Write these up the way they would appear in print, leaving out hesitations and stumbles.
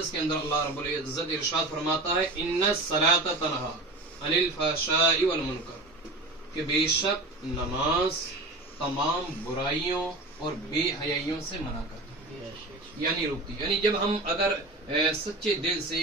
मुक़द्दस के अंदर अल्लाह रब्बुल इज़्ज़त इरशाद फरमाता है इन्ना सलात तनहा अनिल फ़हशाई वल मुनकर, कि बेशक नमाज तमाम बुराइयों और बेहयाइयों से मना करती है, यानी रोकती। यानी जब हम अगर सच्चे दिल से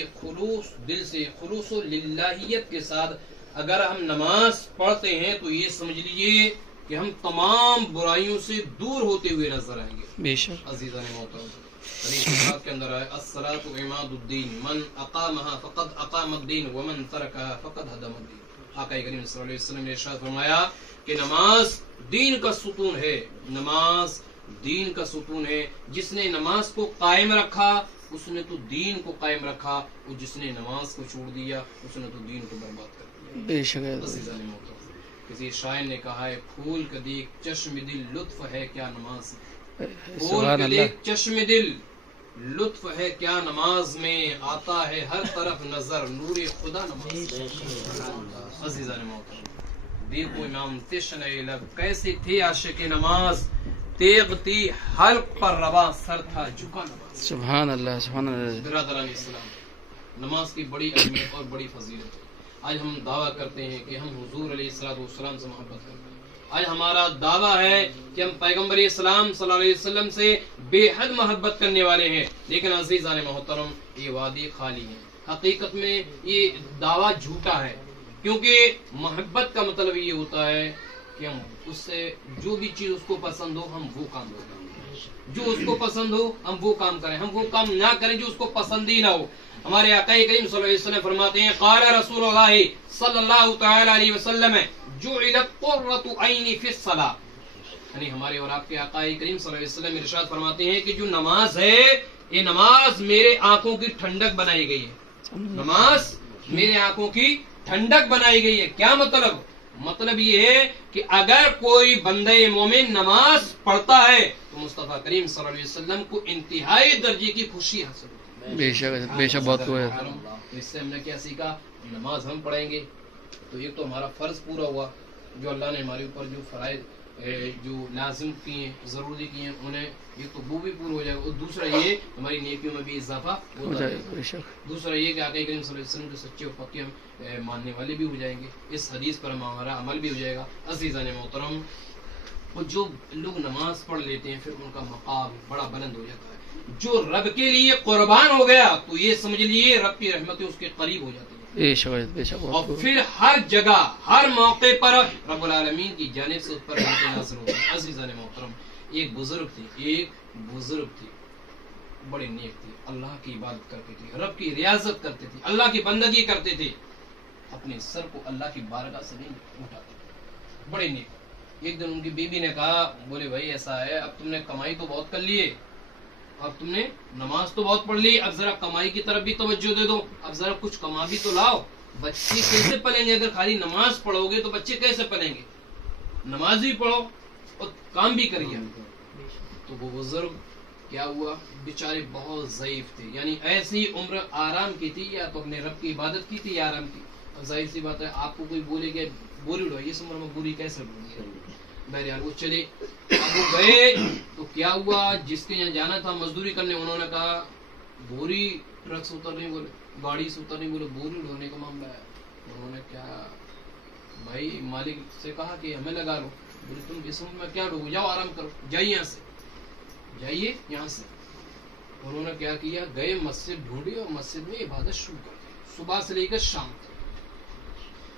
खुलूस लिल्लाहियत के साथ अगर हम नमाज पढ़ते हैं तो ये समझ लीजिए कि हम तमाम बुराइयों से दूर होते हुए नजर आएंगे। बेशक अज़ीज़ान मोहतरम, हदीस के अंदर है अस्सलातु इमादुद्दीन मन अक़ामहा फ़क़द अक़ामद्दीन व मन तरकहा फ़क़द हदमद्दीन। आक़ा करीम सल्लल्लाहु अलैहि वसल्लम ने इरशाद फरमाया कि नमाज दीन का सुतून है, नमाज दीन का सुतून है। जिसने नमाज को कायम रखा उसने तो दीन को कायम रखा, और जिसने नमाज को छोड़ दिया उसने तो दीन को बर्बाद कर दिया। बेशक अज़ीज़ान मोहतरम, किसी शायर ने कहा है फूल का देख चश्म दिल लुत्फ है क्या नमाज, फूल का देख चश्म दिल लुत्फ है क्या नमाज में, आता है हर तरफ नजर नूर खुदा नमाज। अज़ीज़ान मोहतरम, देखो इमाम तिश्नई लब कैसे थे आशिक नमाज, तेग थी हल्क पर रवा सर था झुका नमाज। सुभान अल्लाह सुभान अल्लाह। बिरादरान इस्लाम, नमाज की बड़ी अहमियत और बड़ी फजीलत है। आज हम दावा करते हैं कि हम हुजूर अलैहिस्सलाम से मोहब्बत करते हैं। आज हमारा दावा है कि हम पैगम्बर इस्लाम सल्लल्लाहु अलैहि वसल्लम से बेहद मोहब्बत करने वाले हैं, लेकिन अज़ीज़ान मोहतरम ये वादी खाली है। हकीकत में ये दावा झूठा है, क्योंकि मोहब्बत का मतलब ये होता है कि हम उससे जो भी चीज उसको पसंद हो हम वो काम करें, जो उसको पसंद हो हम वो काम करें, हम वो काम ना करें जो उसको पसंद ही ना हो। हमारे आका करीम सल्लल्लाहु अलैहि वसल्लम फरमाते हैं क़ाला रसूलुल्लाह सल्लल्लाहु तआला अलैहि वसल्लम जुइलत क़ुर्रतु ऐनी फ़िस्सलाह, यानी हमारे और आपके आका करीम सल्लल्लाहु अलैहि वसल्लम इरशाद फरमाते हैं कि जो नमाज है ये नमाज मेरे आंखों की ठंडक बनाई गई है, नमाज मेरे आंखों की ठंडक बनाई गई है। क्या मतलब? मतलब ये है कि अगर कोई बंदे मोमिन नमाज पढ़ता है तो मुस्तफा करीम सल्लल्लाहु अलैहि वसल्लम को इंतहाई दर्जे की खुशी हासिल होती है। बेशक बेशक बहुत हुआ। इससे हमने क्या सीखा? नमाज हम पढ़ेंगे तो एक तो हमारा फर्ज पूरा हुआ, जो अल्लाह ने हमारे ऊपर जो फराइज जो लाजिम किए जरूरी किए उन्हें एक तो वो भी पूरा हो जाएगा, और दूसरा ये हमारी नेकियों में भी इजाफा हो जाएगा। दूसरा ये कि आका करीम सल्लल्लाहु अलैहि वसल्लम के सच्चे और पक्के हम मानने वाले भी हो जाएंगे, इस हदीस पर हमारा अमल भी हो जाएगा। अज़ीज़ान मोहतरम, और जो लोग नमाज पढ़ लेते हैं फिर उनका मकाम बड़ा बुलंद हो जाता है। जो रब के लिए कुर्बान हो गया तो ये समझ लिए रब की रहमतें उसके करीब हो जाती है, और फिर हर जगह हर मौके पर रब्बुल आलमीन की जानिब से उस पर नाज़िल होती है। अज़ीज़ान मोहतरम, एक बुजुर्ग थी बड़े नेक थी, अल्लाह की इबादत करते थे, रब की रियाजत करते थे, अल्लाह की बंदगी करते थे, अपने सर को अल्लाह की बारगाह से नहीं उठाते थे, बड़े नेक। एक दिन उनकी बीबी ने कहा, बोले भाई ऐसा है अब तुमने कमाई तो बहुत कर ली है, अब तुमने नमाज तो बहुत पढ़ ली, अब जरा कमाई की तरफ भी तवज्जो दे दो, अब जरा कुछ कमा भी तो लाओ। बच्चे कैसे पलेंगे? अगर खाली नमाज पढ़ोगे तो बच्चे कैसे पलेंगे? नमाज भी पढ़ो और काम भी करिए। तो वो बुजुर्ग क्या हुआ, बेचारे बहुत ज़ईफ थे, यानी ऐसी उम्र आराम की थी, या तो अपने रब की इबादत की थी या आराम की। अब जाहिर सी बात है आपको कोई बोलेगा बोरी उड़ो, इस उम्र में बोरी कैसे उड़ोगी? बहरहाल वो चले, अब वो गए तो क्या हुआ, जिसके यहाँ जाना था मजदूरी करने, उन्होंने कहा बोरी ट्रक से उतर नहीं, बोले गाड़ी से उतर नहीं, बोले बोरी उड़ाने का मामला है। उन्होंने क्या भाई मालिक से कहा कि हमें लगा लो, बोले तुम इस उम्र में क्या डूबो, जाओ आराम करो, जाइए यहाँ से, जाइए यहाँ से। उन्होंने क्या किया, गए मस्जिद ढूंढी और मस्जिद में इबादत शुरू कर दी, सुबह से लेकर शाम तक।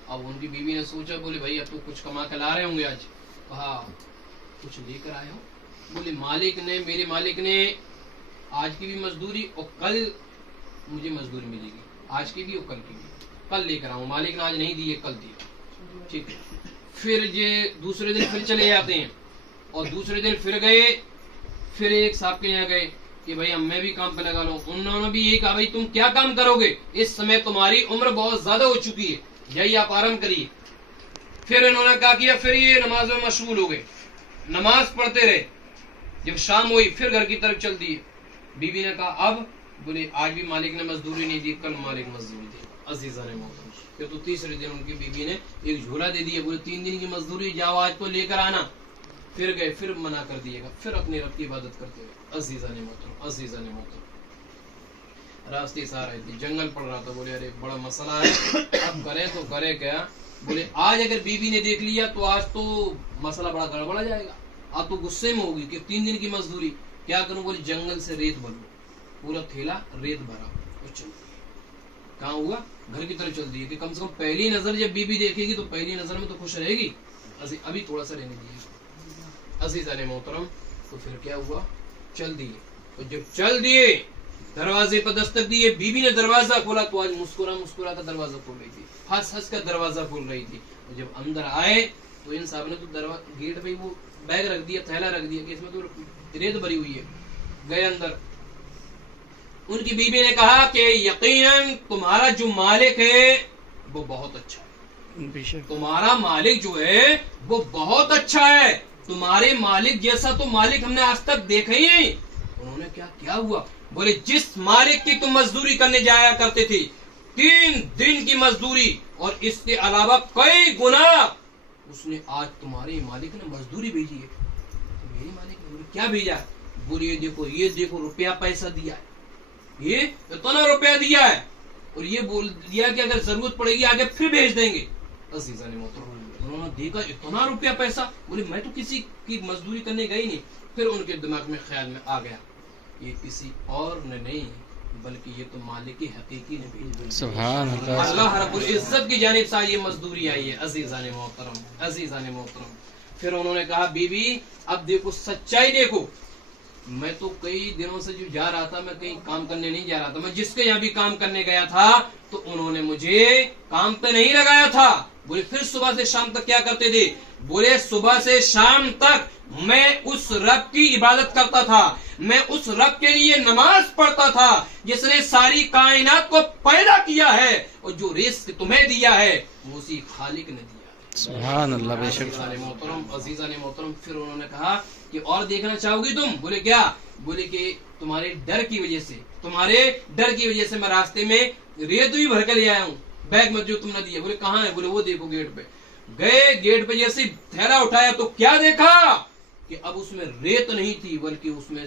अब उनकी बीवी ने सोचा, बोले भाई अब तो कुछ कमा के ला रहे होंगे आज। कहा कुछ लेकर आए हो? बोले मेरे मालिक ने आज की भी मजदूरी और कल मुझे मजदूरी मिलेगी, आज की भी और कल की भी, कल लेकर आऊं। मालिक ने आज नहीं दिए कल दिए, ठीक है। फिर ये दूसरे दिन फिर चले जाते हैं, और दूसरे दिन फिर गए, फिर एक साहब के यहाँ गए कि भाई मैं भी काम पे लगा लो। उन्होंने भी ये कहा भाई तुम क्या काम करोगे, इस समय तुम्हारी उम्र बहुत ज्यादा हो चुकी है, यही आप आराम करिए। फिर इन्होंने क्या किया, फिर ये नमाज में मशगूल हो गए, नमाज पढ़ते रहे। जब शाम हुई फिर घर की तरफ चल दिए। बीबी ने कहा अब, बोले आज भी मालिक ने मजदूरी नहीं दी, कल मालिक मजदूरी दी। अज़ीज़ान मोहतरम, फिर तो तीसरे दिन उनकी बीबी ने एक झोला दे दिया, बोले 3 दिन की मजदूरी जाओ आज तो लेकर आना। फिर गए, फिर मना कर दिएगा, फिर अपने रब की इबादत करते हुए। अज़ीज़ान मोहतरम, रास्ते से आ रहे थे, जंगल पड़ रहा था। बोले अरे बड़ा मसला है, अब करें तो करें क्या। बोले आज अगर बीवी ने देख लिया तो आज तो मसला बड़ा गड़बड़ा जाएगा, अब तो गुस्से में होगी कि 3 दिन की मजदूरी, क्या करूं। बोले जंगल से रेत भर लो, पूरा थैला रेत भरा और चलो। कहाँ हुआ, घर की तरफ चल दिए कि कम से कम पहली नजर जब बीबी देखेगी तो पहली नजर में तो खुश रहेगी, अभी थोड़ा सा रहने दिए। अज़ीज़ान मोहतरम, तो फिर क्या हुआ, चल दिए। और जब चल दिए, दरवाजे पर दस्तक दिए, बीबी ने दरवाजा खोला तो आज मुस्कुरा मुस्कुरा का दरवाजा खोल रही थी, हंस हंस का दरवाजा खोल रही थी। और जब अंदर आए तो इन साहब ने तो गेट पे वो बैग रख दिया, थैला रख दिया कि इसमें तो रेत भरी हुई है। गए अंदर, उनकी बीबी ने कहा कि यकीनन तुम्हारा जो मालिक है वो बहुत अच्छा है, तुम्हारा मालिक जो है वो बहुत अच्छा है, तुम्हारे मालिक जैसा तो मालिक हमने आज तक देखा ही नहीं। उन्होंने क्या हुआ। बोले जिस मालिक की तुम मजदूरी करने जाया करते थे, 3 दिन की मजदूरी और इसके अलावा कई गुना उसने आज तुम्हारे मालिक ने मजदूरी भेजी है। तो मेरे मालिक ने क्या भेजा। बोले ये देखो रुपया पैसा दिया है, ये इतना रुपया दिया है, और ये बोल दिया कि अगर जरूरत पड़ेगी आगे फिर भेज देंगे। अज़ीज़ान मोहतरम, उन्होंने देखा इतना रुपया पैसा। बोले मैं तो किसी की मजदूरी करने गई नहीं। फिर उनके दिमाग में ख्याल में आ गया ये किसी और ने नहीं बल्कि ये तो मालिक हकीकी ने भेजी, सुभान अल्लाह, अल्लाह रब्बुल इज्जत की जानिब से ये मजदूरी आई है। अज़ीज़ान मोहतरम, अज़ीज़ान मोहतरम, फिर उन्होंने कहा बीबी अब देखो सच्चाई देखो, मैं तो कई दिनों से जो जा रहा था, मैं कहीं काम करने नहीं जा रहा था, मैं जिसके यहाँ भी काम करने गया था तो उन्होंने मुझे काम पे नहीं लगाया था। बोले फिर सुबह से शाम तक क्या करते थे। बोले सुबह से शाम तक मैं उस रब की इबादत करता था, मैं उस रब के लिए नमाज पढ़ता था जिसने सारी कायनात को पैदा किया है, और जो रिस्क तुम्हें दिया है वो उसी खालिक ने दिया। सुभान अल्लाह, बेशक। अज़ीज़ान मोहतरम, फिर उन्होंने कहा कि और देखना चाहोगी तुम। बोले क्या। बोले कि तुम्हारे डर की वजह से मैं रास्ते में रेत भी भर के ले आया हूँ, बैग में जो तुमने दिया। बोले कहाँ है। बोले वो देखो गेट पे। गए, गेट पे जैसे थैला उठाया तो क्या देखा कि अब उसमें रेत नहीं थी बल्कि उसमें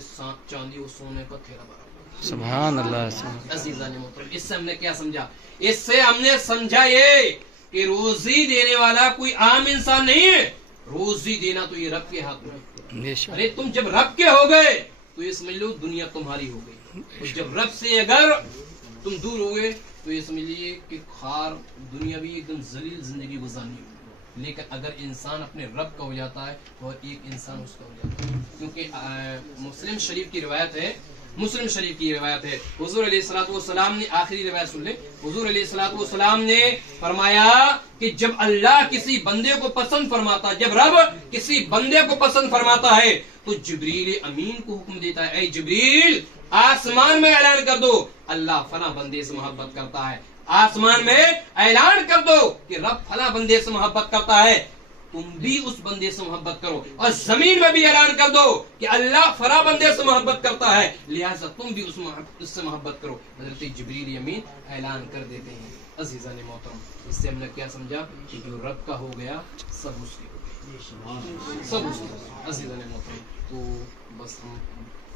चांदी और सोने का थैला भरा। सुभान अल्लाह। अज़ीज़ान मोहतरम, इससे हमने क्या समझा। इससे हमने समझा ये कि रोजी देने वाला कोई आम इंसान नहीं है, रोजी देना तो ये रब के हाथ में। अरे तुम जब रब के हो गए तो ये समझ लो दुनिया तुम्हारी हो गई, और जब रब से अगर तुम दूर हो गए तो ये समझ लीजिए कि खार दुनिया भी एकदम जलील जिंदगी गुजारनी होगी। लेकिन अगर इंसान अपने रब का हो जाता है तो एक इंसान उसका हो जाता है। क्योंकि मुस्लिम शरीफ की रिवायत है, हुजूर अलैहिस्सलातु वस्सलाम ने, आखिरी रिवायत सुन ले, हुजूर अलैहिस्सलातु वस्सलाम ने फरमाया कि जब अल्लाह किसी बंदे को पसंद फरमाता, जब रब किसी बंदे को पसंद फरमाता है तो जिब्रील अमीन को हुक्म देता है, ऐ जिब्रील आसमान में ऐलान कर दो अल्लाह फला बंदे से मोहब्बत करता है, आसमान में ऐलान कर दो कि रब फला बंदे से मोहब्बत करता है, तुम भी उस बंदे से मोहब्बत करो, और जमीन में भी ऐलान कर दो कि अल्लाह फला बंदे से मोहब्बत करता है, लिहाजा तुम भी उससे मोहब्बत करो। हज़रत जिब्रील अमीन ऐलान कर देते हैं। अज़ीज़ान मोहतरम, इससे हमने क्या समझा कि जो रब का हो गया सब उसके हो गया, सब उसके। अज़ीज़ान मोहतरम, तो बस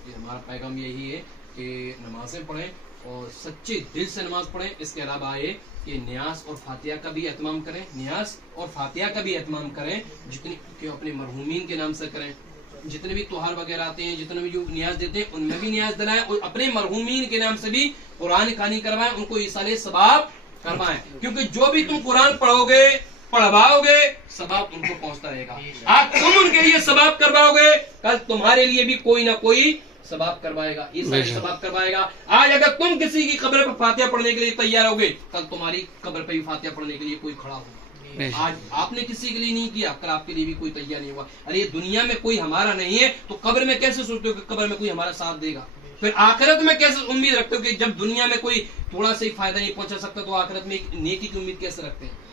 हमारा पैगाम यही है कि नमाजें पढ़ें और सच्चे दिल से नमाज पढ़ें। इसके अलावा आए कि न्यास और फातिहा का भी एहतमाम करें, न्यास और फातिहा का भी एहतमाम करें, जितनी क्यों अपने मरहूमीन के नाम से करें। जितने भी त्योहार वगैरह आते हैं, जितने भी जो न्याज देते हैं उनमें भी न्याज दिलाएं, और अपने मरहूमीन के नाम से भी कुरान खानी करवाएं, उनको इसाले सवाब करवाएं। क्योंकि जो भी तुम कुरान पढ़ोगे, पढ़वाओगे, सवाब उनको पहुंचता रहेगा। आज तुम उनके लिए सवाब करवाओगे, कल तुम्हारे लिए भी कोई ना कोई सवाब करवाएगा, सवाब करवाएगा। आज अगर तुम किसी की कब्र पर फातिहा पढ़ने के लिए तैयार होगे, कल तुम्हारी कब्र पर भी फातिहा पढ़ने के लिए कोई खड़ा होगा। आज आपने किसी के लिए नहीं किया, कल आपके लिए भी कोई तैयार नहीं हुआ। अरे दुनिया में कोई हमारा नहीं है तो कब्र में कैसे सोचते हो कि कब्र में कोई हमारा साथ देगा। फिर आखिरत में कैसे उम्मीद रखते हो कि जब दुनिया में कोई थोड़ा सा ही फायदा नहीं पहुंचा सकता तो आखिरत में एक नेकी की उम्मीद कैसे रखते हैं।